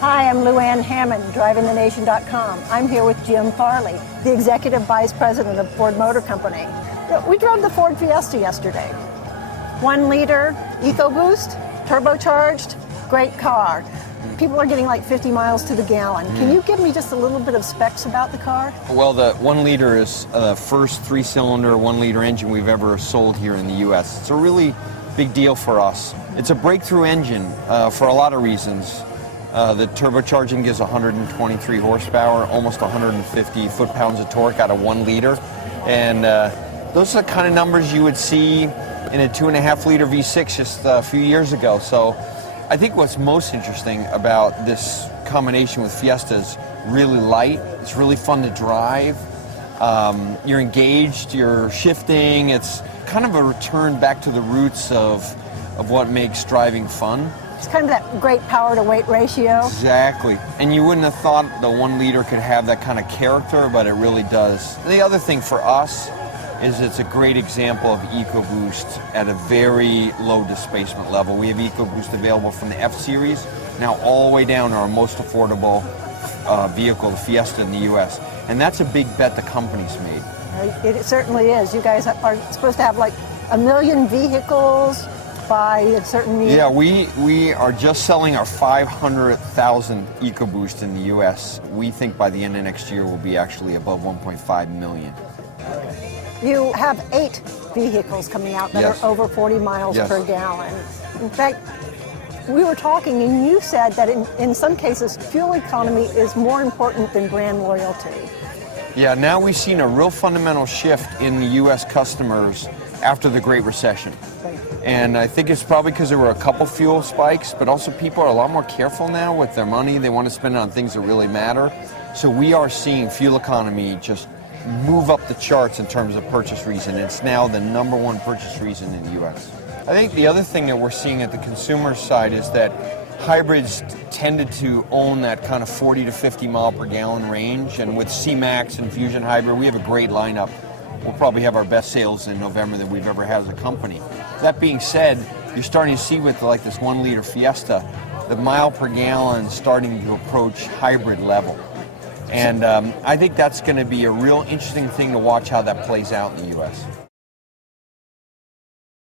Hi, I'm Luann Hammond, DrivingTheNation.com. I'm here with Jim Farley, the Executive Vice President of Ford Motor Company. We drove the Ford Fiesta yesterday. 1 liter EcoBoost, turbocharged, great car. People are getting like 50 miles to the gallon. Can you give me just a little bit of specs about the car? Well, the 1 liter is the first 3-cylinder 1 liter engine we've ever sold here in the U.S. It's a really big deal for us. It's a breakthrough engine for a lot of reasons. The turbocharging gives 123 horsepower, almost 150 foot-pounds of torque out of 1 liter. And those are the kind of numbers you would see in a 2.5-liter V6 just a few years ago. So I think what's most interesting about this combination with Fiesta is really light. It's really fun to drive. You're engaged, you're shifting. It's kind of a return back to the roots of what makes driving fun. It's kind of that great power-to-weight ratio. Exactly. And you wouldn't have thought the 1 liter could have that kind of character, but it really does. The other thing for us is it's a great example of EcoBoost at a very low displacement level. We have EcoBoost available from the F-Series, now all the way down to our most affordable vehicle, the Fiesta in the U.S. And that's a big bet the company's made. It certainly is. You guys are supposed to have like 1 million vehicles by a certain year. Yeah, we are just selling our 500,000 EcoBoost in the U.S. We think by the end of next year we'll be actually above 1.5 million. You have 8 vehicles coming out that Yes. are over 40 miles Yes. per gallon. In fact, we were talking and you said that in some cases fuel economy is more important than brand loyalty. Yeah, now we've seen a real fundamental shift in the U.S. customers after the Great Recession. And I think it's probably because there were a couple fuel spikes, but also people are a lot more careful now with their money. They want to spend it on things that really matter. So we are seeing fuel economy just move up the charts in terms of purchase reason. It's now the #1 purchase reason in the U.S. I think the other thing that we're seeing at the consumer side is that hybrids tended to own that kind of 40 to 50 mile per gallon range. And with C-Max and Fusion Hybrid, we have a great lineup. We'll probably have our best sales in November that we've ever had as a company. That being said, you're starting to see with like this 1 liter Fiesta, the mile per gallon starting to approach hybrid level. And I think that's going to be a real interesting thing to watch how that plays out in the U.S.